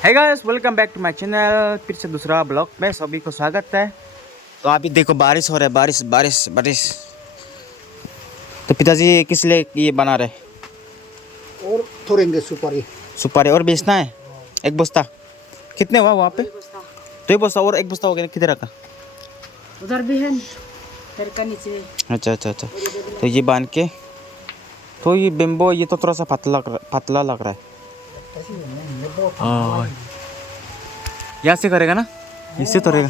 है guys, welcome back to my channel. फिर से दूसरा ब्लॉग में सभी को स्वागत है। तो अभी देखो बारिश हो रहा है, बारिश बारिश बारिश। तो पिताजी किस लिए ये बना रहे? और थोड़ेंगे सुपारी। सुपारी और बेचना है। एक बस्ता कितने हुआ वहाँ पे? तो एक बस्ता और एक बस्ता हो गया किधर का? उधर भी है, घर का नीचे। अच्छा अच्छा अच्छा। तो ये बांध के, तो ये बेम्बो ये तो थोड़ा सा पतला लग रहा है। यहाँ से करेगा ना, इससे तोड़ेगा।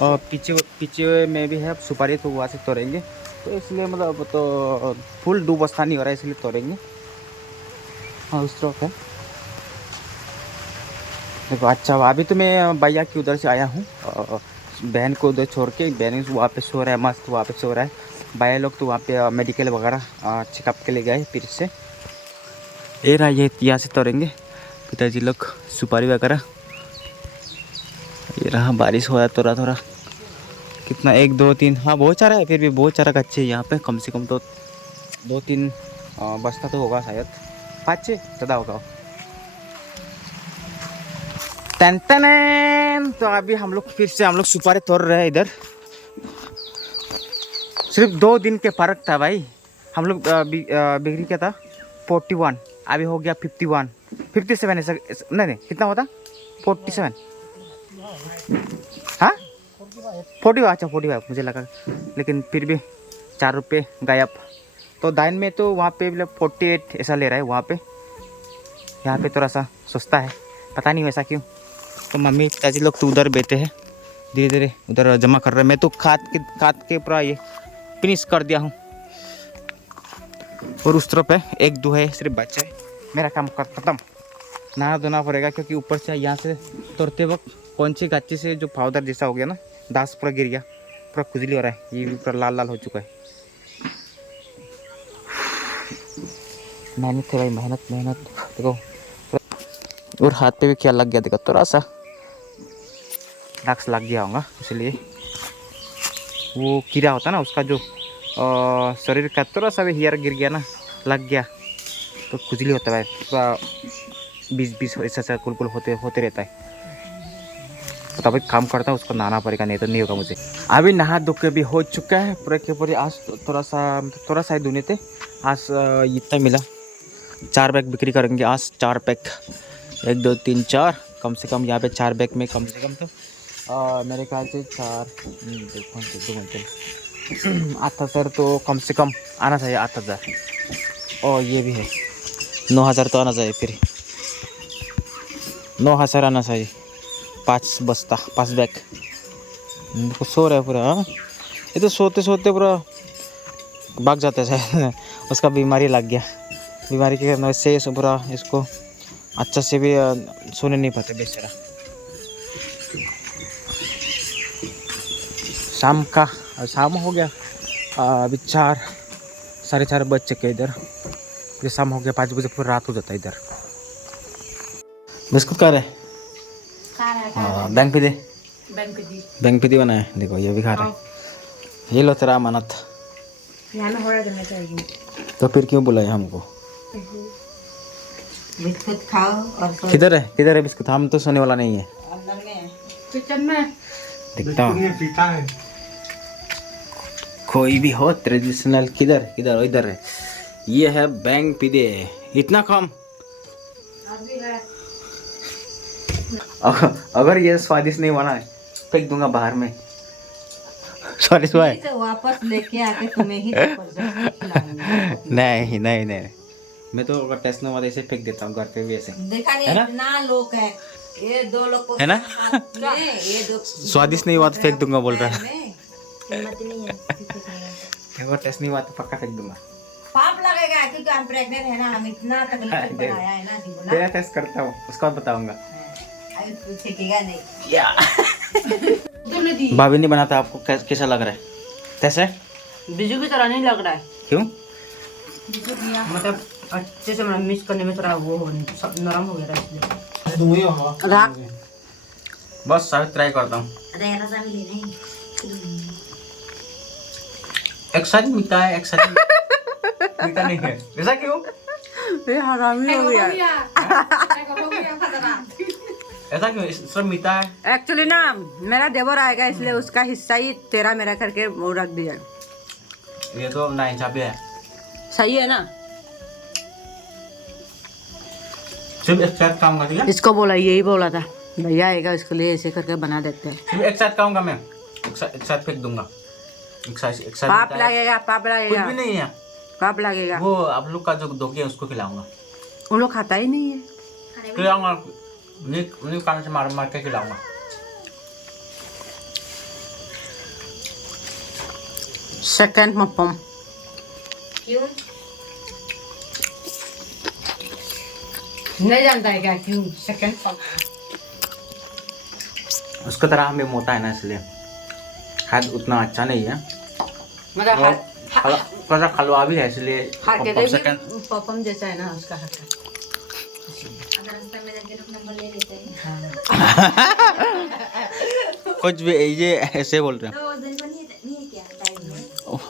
और पीछे पीछे में भी है सुपारी, तो वहाँ से तोड़ेंगे। तो इसलिए मतलब तो फुल डूब बस्ता नहीं हो रहा है, इसलिए तोड़ेंगे। हाँ उस तरफ है। देखो अच्छा, अभी तो मैं भैया की उधर से आया हूँ। बहन को उधर छोड़ के, बहन वहाँ पे सो रहा है, मस्त वहाँ पे सो रहा है। भैया लोग तो वहाँ पे मेडिकल वगैरह चेकअप के लिए गए फिर से। ये रहा, ये यहाँ से तोड़ेंगे पिताजी लोग सुपारी वगैरह। ये रहा, बारिश हो रहा है थोड़ा थोड़ा। कितना, 1 2 3, हाँ बहुत सारा है, फिर भी बहुत सारा कच्चे यहाँ पे। कम से कम तो 2 3 बस्ता तो होगा शायद, 5 6 ज़्यादा होगा। Ton ton. तो अभी हम लोग फिर से सुपारी तोड़ रहे हैं इधर। सिर्फ 2 दिन के फर्क था भाई। हम लोग बिक्री क्या था 41, अभी हो गया 51 57 ऐसा। नहीं नहीं, कितना होता 47? हाँ 45, अच्छा 45 मुझे लगा, लेकिन फिर भी 4 रुपये गायब। तो दाइन में तो वहाँ पे मतलब 48 ऐसा ले रहा है वहाँ पे। यहाँ पे थोड़ा सा सस्ता है, पता नहीं वैसा क्यों। तो मम्मी पिताजी लोग तो उधर बैठे हैं, धीरे धीरे उधर जमा कर रहे हैं। मैं तो खाद के पूरा ये फिनिश कर दिया हूँ। और उस तरफ है 1 2 है, सिर्फ बच्चा है। मेरा काम खत्म। नहा धोना पड़ेगा क्योंकि ऊपर से यहाँ से तोड़ते वक्त कौन सी गाची से जो पाउडर जैसा हो गया ना, दास पूरा गिर गया, पूरा खुजली हो रहा है, ये भी पूरा लाल लाल हो चुका है। मेहनत है भाई, मेहनत मेहनत। देखो, और हाथ पे भी क्या लग गया, देखो थोड़ा सा दाग लग गया होगा, इसलिए वो कीड़ा होता है ना उसका जो शरीर का थोड़ा सा भी हेयर गिर गया ना, लग गया तो खुजली होता है पूरा। 20 ऐसा कुल होते रहता है। तो तभी काम करता है, उसको नहाना पड़ेगा, नहीं तो नहीं होगा मुझे। अभी नहा धो के भी हो चुका है पूरे के पूरे। आज थोड़ा सा ही धुने थे आज। इतना मिला, 4 बैग बिक्री करेंगे आज। 4 पैक, 1 2 3 4, कम से कम यहाँ पे 4 बैग में कम से कम तो मेरे ख्याल से 4 2 घंटे 8,000 तो कम से कम आना चाहिए। 8,000 और ये भी है 9,000 तो आना चाहिए, फिर 9,000 आना चाहिए। 5 बस्ता, 5 बैग। देखो सो रहा है पूरा। हाँ ये तो सोते सोते पूरा भाग जाता है उसका बीमारी लग गया। बीमारी के वजह से पूरा इसको अच्छा से भी सोने नहीं पाते बेचारा। शाम हो गया, अभी 4 साढ़े 4 बज चुके इधर। फिर शाम हो गया, 5 बजे पूरी रात हो जाता है इधर। बिस्कुट खा रहे? बैंक पे दे, बैंक पे दे बनाए। देखो ये भी खा रहे हैं। ये लो तेरा अमानत। तो फिर क्यों बुलाया हमको? बिस्कुट खाओ। और किधर है बिस्कुट? हम तो सोने वाला नहीं है, किचन में दिखता हूँ। कोई भी हो ट्रेडिशनल, किधर इधर है। ये है बैंक पे दे। इतना कम? अगर ये स्वादिष्ट नहीं बना है फेंक दूंगा बाहर में। स्वादिष्ट हुआ है तो वापस लेके आके तुम्हें ही खिलाऊंगी। नहीं, मैं तो अगर टेस्ट नहीं हुआ तो ऐसे फेंक देता हूँ घर पे भी ऐसे। देखा नहीं, इतना लोग है, ये 2 लोग को है ना? ये 2 स्वादिष्ट नहीं हुआ तो फेंक दूंगा बोल रहा है। हिम्मत नहीं है। अगर टेस्ट नहीं हुआ तो पक्का फेंक दूंगा। पाप लगेगा क्योंकि हम प्रेग्नेंट है ना, हम इतना तकलीफ बनाया है ना जीवन। तेरा टेस्ट करता हूँ, उसका बताऊंगा। अभी पूछेगा नहीं या भाभी ने बनाता आपको कैसा लग रहा है? कैसे? बिजू की तरह नहीं लग रहा है। क्यों? मतलब अच्छे से मिक्स करने में थोड़ा वो हो नरम हो गया इसलिए। बस साथ ट्राई करता हूँ। एक साथ मीठा है, एक साथ मीठा नहीं है। ऐसा क्यों? ये हरामी हो गया। ऐसा क्यों सब मीठा है? एक्चुअली ना मेरा देवर आएगा इसलिए उसका हिस्सा ही तेरा मेरा करके वो रख दिया। ये तो नाइंसाफी है। सही है ना? सिर्फ एक साथ खाऊंगा, ठीक है? इसको बोला, यही बोला था भैया आएगा इसके लिए ऐसे करके बना देते हैं। सिर्फ एक साथ खाऊंगा मैं, एक साथ फेंक दूंगा। एक साथ पाप मीठा है। लगेगा, पाप कुछ लगेगा, भी नहीं है। पाप लगेगा। वो आप लोग का जो दोगे उसको खिलाऊंगा। उन लोग खाता ही नहीं है। खिलाऊंगा, नहीं कान से मार मार के खिलाऊंगा। सेकंड मप्पम क्यों? नहीं जानता है क्या क्यों सेकंड उसका तरह हमें मोटा है ना, इसलिए शायद उतना अच्छा नहीं है। मतलब थोड़ा खलवा भी है, इसलिए पपम जैसा है ना उसका हाथ। अगर रास्ते में जाके लोग नंबर ले लेते हैं। कुछ भी ये ऐसे बोल रहे हैं। तो उस दिन को नहीं है क्या टाइम में?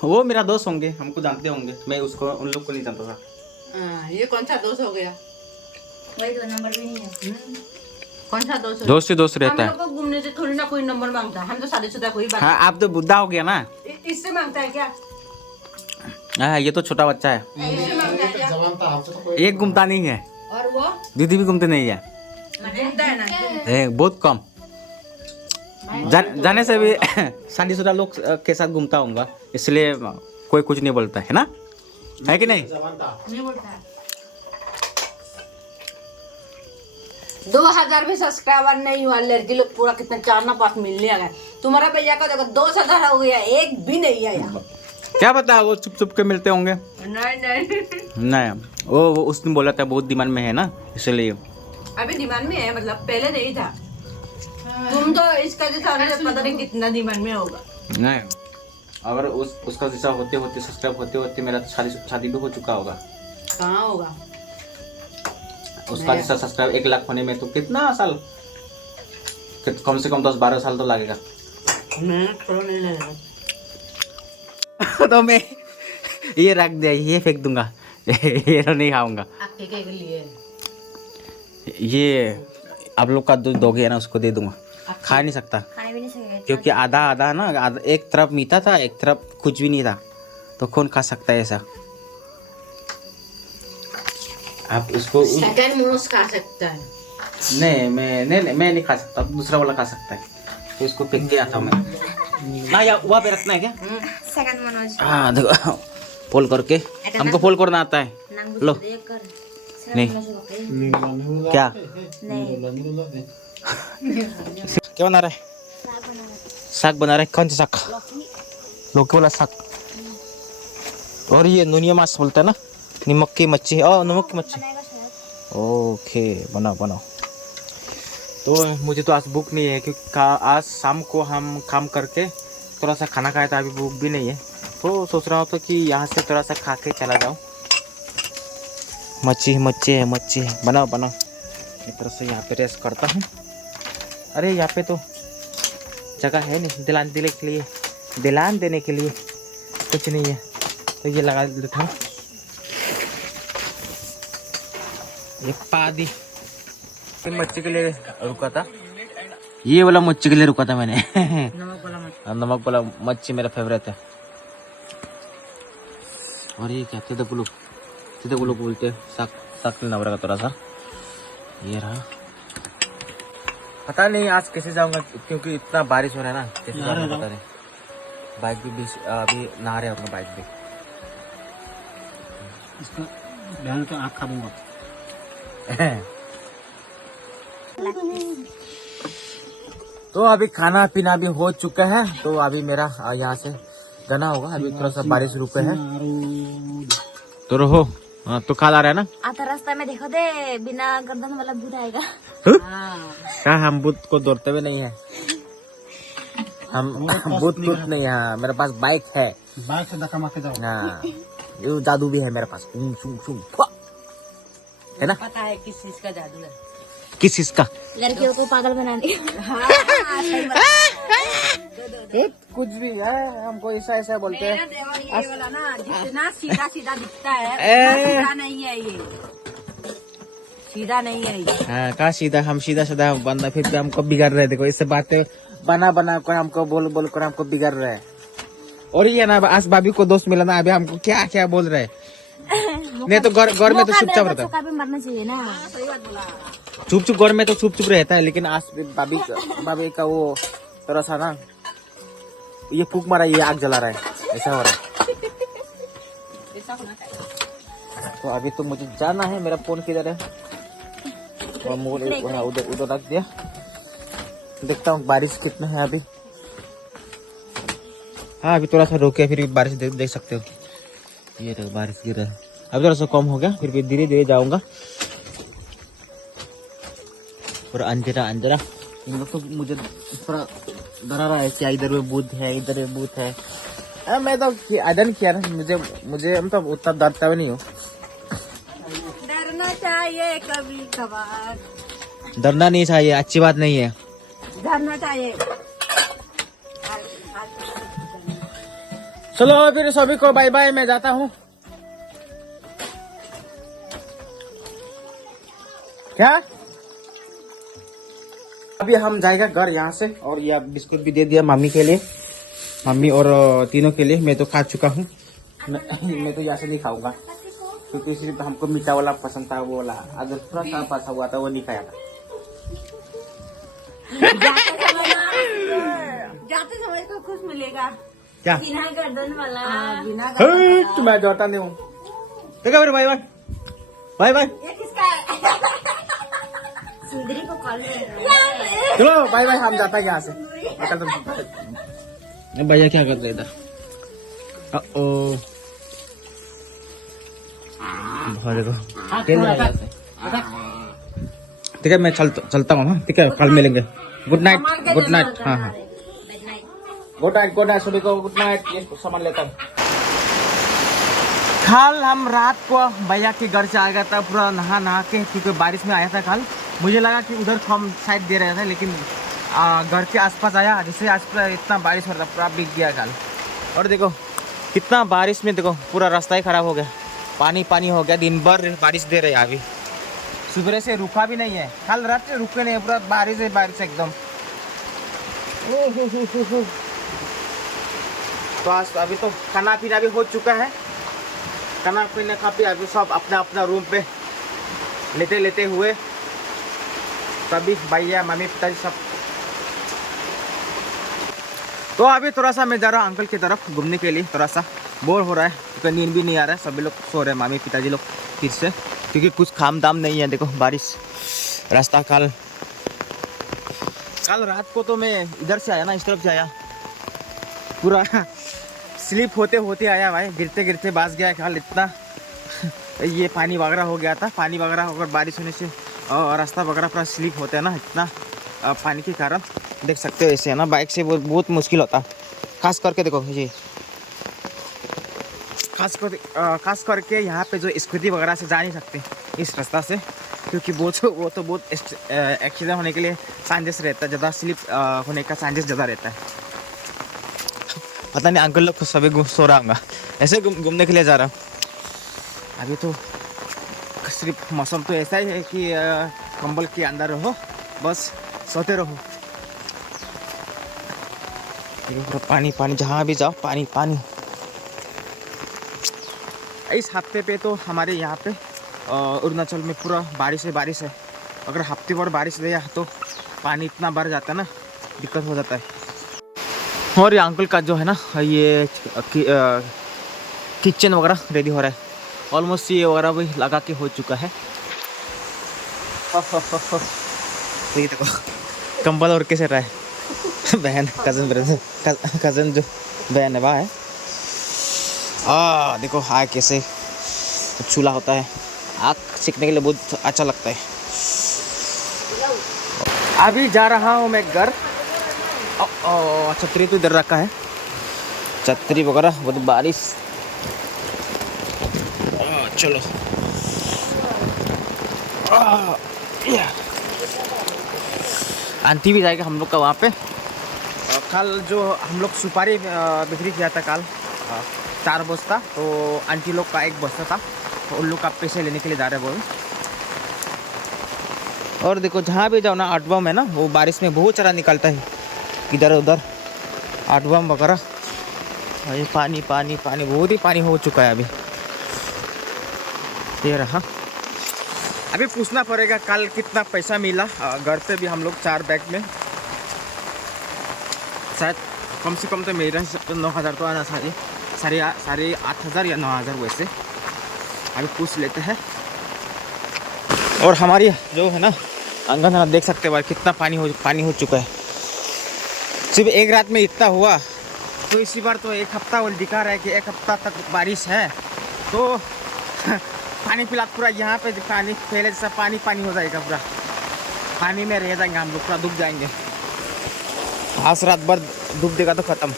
वो मेरा दोस्त होंगे, हमको जानते होंगे। मैं उसको उन लोग को नहीं जानता था। ये कौन सा दोस्त हो गया? वही तो नंबर भी नहीं है। कौन सा दोस्त? दोस्त से दोस्त रहता हम है। लोग को घूमने से थोड़ी ना कोई नंबर मांगता है। हम तो शादीशुदा कोई बात। हाँ, आप तो बुढ़ा हो गया ना। इससे मांगता है क्या? हाँ, ये तो छोटा बच्चा है, इससे मांगता है क्या? जवान था हमसे तो कोई एक घूमता नहीं है। और वो दीदी भी घूमते नहीं है, घूमता है ना। बहुत कम। जाने से भी शादीशुदा लोग के साथ घूमता होगा, इसलिए कोई कुछ नहीं बोलता है ना, है कि नहीं? जवान था। नहीं बोलता है। 2000 भी सब्सक्राइबर नहीं हुआ, लड़की लोग पूरा कितना 4 मिलने आ गए। तुम्हारा भैया का देखो 2000 हो गया, एक भी नहीं आया। क्या पता, वो चुप चुप के मिलते होंगे। नहीं नहीं, वो उस दिन बोला था बहुत डिमांड में है ना, इसलिए। अभी डिमांड में है, मतलब पहले नहीं था। तुम तो इसका जैसा पता नहीं कितना डिमांड में होगा। नहीं, अगर उसका जैसा होते होते सब्सक्राइब होते होते मेरा शादी भी हो चुका होगा। कहाँ होगा? उसका जैसा सब्सक्राइब 1 लाख होने में तो कितना साल, कम से कम 10-12 साल तो लगेगा। मेहनत करो, नहीं लगेगा। तो मैं ये रख दिया, ये फेंक दूंगा। ये तो नहीं खाऊंगा। आपके के लिए ये आप लोग का जो दोगे है ना, उसको दे दूंगा। खा नहीं सकता खाने भी नहीं सकेगा। क्योंकि आधा आधा ना, एक तरफ मीठा था, एक तरफ कुछ भी नहीं था, तो कौन खा सकता है ऐसा? आप इसको सेकंड मोमोस खा सकता है। नहीं, मैं नहीं खा सकता, दूसरा वाला खा सकता है, तो इसको फेंक के आता हूँ मैं। ना, या वहाँ पे रखना है क्या? सेकंड मनोज हाँ देखो, फोल्ड करके, हमको फोल्ड करना आता है। लो, नहीं क्या क्या बना रहा है? साग बना रहा है। कौन सा साग? लौकी वाला साग। और ये नुनिया माछ बोलता है ना, नमक की मच्छी। नमक की मच्छी। ओके, बनाओ बनाओ। तो मुझे तो आज भूख नहीं है, क्योंकि आज शाम को हम काम करके थोड़ा सा खाना खाया था, अभी भूख भी नहीं है। तो सोच रहा हूँ तो कि यहाँ से थोड़ा सा खा के चला जाऊँ। मच्छी है, मच्छी है। बनाओ बनाओ। एक तरह से यहाँ पे रेस्ट करता हूँ। अरे यहाँ पे तो जगह है नहीं दिलान देने के लिए कुछ नहीं है, तो ये लगा देता हूँ। ये पादी मच्छी के लिए रुका था, ये वाला मच्छी के लिए रुका था मैंने। नमक वाला मच्छी मेरा फेवरेट है। और ये क्या सीधे गुलू बोलते हैं, साग लेना पड़ेगा थोड़ा सा। ये रहा, पता नहीं आज कैसे जाऊंगा, क्योंकि इतना बारिश हो रहा है ना, कैसे जाऊंगा पता नहीं। बाइक भी अभी नहा रहे अपना बाइक भी। इसका बहन का आँख खा दूंगा। तो अभी खाना पीना भी हो चुका है, तो अभी मेरा यहाँ से जाना होगा। अभी थोड़ा सा बारिश रुके है, तो रहो। हाँ, तो खा ला रहा है ना। आता रास्ता में देखो दे, बिना गर्दन वाला भूत आएगा। क्या हम भूत को दौड़ते हुए नहीं है, हम भूत नहीं है। मेरे पास बाइक है, बाइक से धक्का मार के जाओ। हाँ, ये जादू भी है मेरे पास, है ना। पता है किस चीज का जादू है? किस चीज का? लड़कियों को पागल बनाने। कुछ भी है, हमको ऐसा बोलते हैं। ये वाला ना जितना सीधा सीधा दिखता है, उतना सीधा नहीं है ये। सीधा नहीं है ये। हाँ कहा सीधा, हम सीधा साधा बंदा फिर भी हमको बिगाड़ रहे। देखो इससे बातें बना बना कर हमको बोल बोल कर हमको बिगाड़ रहे हैं। और ये ना आज भाभी को दोस्त मिला ना, अभी हमको क्या क्या बोल रहे हैं। नहीं तो घर में तो चुपचाप रहता है, भी मरना चाहिए ना। चुप चुप घर में तो चुप चुप रहता है, लेकिन आज भाभी का वो थोड़ा सा ना ये फूक मारा, ये आग जला रहा है, ऐसा हो रहा है। तो अभी तो मुझे जाना है, मेरा फोन किधर है और मोबाइल उधर उधर रख दिया। देखता हूँ बारिश कितना है अभी। हाँ अभी थोड़ा सा रोके फिर बारिश देख सकते हो। ये देखो बारिश गिर रहा है, अभी थोड़ा सा कम हो गया, फिर भी धीरे धीरे जाऊंगा। और अंधेरा अंधेरा, इन लोग तो मुझे थोड़ा डरा रहा है, क्या इधर में भूत है, इधर में भूत है। मैं तो आदन किया ना, मुझे मतलब उतना डरता भी नहीं हूँ। डरना चाहिए कभी कभार, डरना नहीं चाहिए, अच्छी बात नहीं है। डरना चाहिए। चलो फिर सभी को बाय बाय, मैं जाता हूँ। क्या अभी हम जाएगा घर यहाँ से। और यह बिस्कुट भी दे दिया मम्मी के लिए, मम्मी और तीनों के लिए। मैं तो खा चुका हूँ, मैं तो यहाँ से नहीं खाऊंगा क्योंकि सिर्फ हमको मीठा वाला पसंद था, वो वाला अगर थोड़ा सा फंसा हुआ था वो नहीं खाया था। जाते समय को खुश मिलेगा, क्या बिना गर्दन वाला, बिना मैं जोड़ता नहीं हूँ। ठीक है फिर बाय बाय बाय बाय। ये किसका है? सुंदरी को कॉल चलो बाय बाय, हम जाता है यहाँ से। भैया क्या कर रहे इधर? ओ देखो ठीक है, मैं चलता हूँ। ठीक है, कल मिलेंगे। Good night, good night. हाँ हाँ गुड नाइट, गुड नाइट सभी को, गुड नाइट। ये सामान लेता हूँ। कल हम रात को भैया के घर से आ गया था, पूरा नहा के, क्योंकि बारिश में आया था कल। मुझे लगा कि उधर हम साइड दे रहे थे, लेकिन घर के आसपास आया, जिससे आसपास इतना बारिश हो रहा था, पूरा भीग गया कल। और देखो कितना बारिश में, देखो पूरा रास्ता ही खराब हो गया, पानी पानी हो गया। दिन भर बारिश दे रही है, अभी सुबह से रुका भी नहीं है, कल रात से रुके नहीं है, पूरा बारिश है, बारिश एकदम। तो आज अभी तो खाना पीना भी हो चुका है, खाना पीना खा पी अभी सब अपना अपना रूम पे लेते लेते हुए, तभी भैया मम्मी पिताजी सब। तो अभी थोड़ा सा मैं जा रहा हूँ अंकल की तरफ घूमने के लिए, थोड़ा सा बोर हो रहा है क्योंकि नींद भी नहीं आ रहा है, सभी लोग सो रहे हैं, मम्मी पिताजी लोग फिर से, क्योंकि कुछ काम दाम नहीं है। देखो बारिश, रास्ता कल रात को तो मैं इधर से आया ना, इस तरफ से आया, पूरा स्लिप होते होते आया भाई, गिरते गिरते बास गया कल इतना। ये पानी वगैरह हो गया था, पानी वगैरह होकर बारिश होने से रास्ता वगैरह पूरा स्लिप होता है ना, इतना पानी के कारण। देख सकते हो ऐसे है ना, बाइक से बहुत मुश्किल होता, खास करके देखो ये, खास करके यहाँ पे जो स्कूटी वगैरह से जा नहीं सकते इस रास्ता से, क्योंकि वो तो बहुत एक्सीडेंट होने के लिए चांसेस रहता है, ज़्यादा स्लिप होने का चांसेस ज़्यादा रहता है। पता नहीं अंकल लोग सभी सो रहा होगा, ऐसे घूमने के लिए जा रहा हूँ। अभी तो सिर्फ मौसम तो ऐसा ही है कि कंबल के अंदर रहो, बस सोते रहो। पूरा पानी पानी, जहाँ भी जाओ पानी पानी। इस हफ्ते पे तो हमारे यहाँ पे अरुणाचल में पूरा बारिश है। अगर हफ्ते भर बारिश रहा तो पानी इतना भर जाता है ना, दिक्कत हो जाता है। और ये अंकल का जो है ना, ये किचन वगैरह रेडी हो रहा है, ऑलमोस्ट ये वगैरह भी लगा के हो चुका है। ये देखो कंबल और कैसे रहा है बहन, कज़न जो बहन है वह है। देखो आग कैसे चूल्हा होता है, आग सीखने के लिए बहुत अच्छा लगता है। अभी जा रहा हूँ मैं घर। छतरी तो इधर रखा है, छतरी वगैरह, बहुत बारिश। चलो आंटी भी जाएगा हम लोग का वहाँ पे। कल जो हम लोग सुपारी बिक्री किया था कल 4 बस्ता, तो आंटी लोग का 1 बस्ता था, तो उन लोग का पैसे लेने के लिए जा रहे हैं वो। और देखो जहाँ भी जाओ ना आटबम है ना, वो बारिश में बहुत सारा निकलता है इधर उधर, आटबम वगैरह। और ये पानी पानी पानी, बहुत ही पानी हो चुका है अभी। ये रहा। अभी पूछना पड़ेगा कल कितना पैसा मिला। घर पे भी हम लोग 4 बैग में शायद कम से कम तो मेरा हिसाब तो 9,000 तो आना चाहिए, साढ़े 8,000 या 9,000 वैसे। अभी पूछ लेते हैं। और हमारी जो है ना आंगन है, देख सकते हो कितना पानी हो चुका है। सिर्फ एक रात में इतना हुआ, तो इसी बार तो 1 हफ्ता वो दिखा रहा है कि 1 हफ्ता तक बारिश है। तो पानी पिला पूरा यहाँ पे पानी पहले जैसा पानी पानी हो जाएगा, पूरा पानी में रह जाएंगे हम लोग, पूरा डूब जाएंगे। आज रात भर डूब देगा तो खत्म।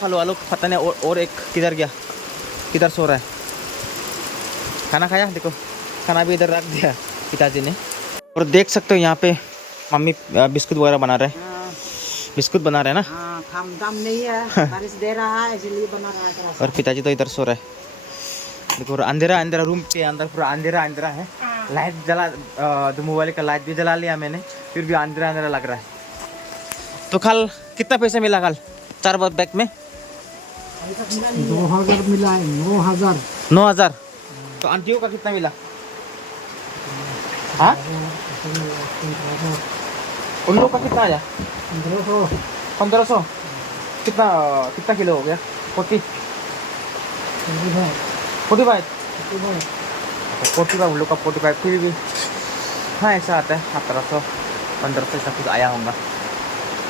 फलो वालों पता नहीं और एक किधर गया, किधर सो रहा है। खाना खाया? देखो खाना भी इधर रख दिया पिताजी ने। और देख सकते हो यहाँ पे मम्मी बिस्कुट वगैरह बना रहे हैं। बिस्कुट बना रहे हैं ना। दम नहीं है, बारिश दे रहा है इसलिए बना रहा है। और पिताजी तो इधर सो रहे हैं। देखो अंधेरा अंधेरा, रूम के अंदर पूरा अंधेरा अंधेरा है। लाइट जला, जो मोबाइल का लाइट भी जला लिया मैंने, फिर भी अंधेरा अंधेरा लग रहा है। तो कल कितना पैसा मिला? कल 4 बैग में 2,000 मिला है। 9,000। 9,000। तो आंटियों का कितना मिला? हाँ, उन लोग का कितना आया? 1500। कितना कितना किलो हो गया? 45 उन लोग का 45। फिर भी हाँ ऐसा आता है 1700-1500 ऐसा कुछ आया होगा।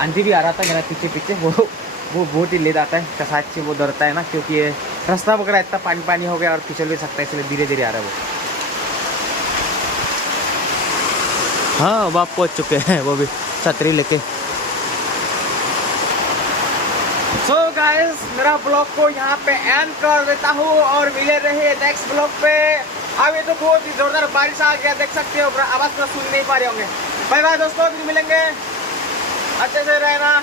आंटी भी आ रहा था मेरा पीछे पीछे, वो बहुत ही लेट आता है कसाच से, वो डरता है ना, क्योंकि ये रास्ता वगैरह इतना पानी पानी हो गया और फिसल भी सकता है, इसलिए धीरे धीरे आ रहा है वो। हाँ बाप पहुँच चुके हैं वो भी छतरी लेके। सो गाइस, मेरा ब्लॉग को यहाँ पे एंड कर देता हूँ और मिले रहे नेक्स्ट ब्लॉग पे। अभी तो बहुत ही जोरदार बारिश आ गया, देख सकते हो, आवाज़ पूरा सुन नहीं पा रहे होंगे। बाय बाय दोस्तों, फिर मिलेंगे, अच्छे से रहना।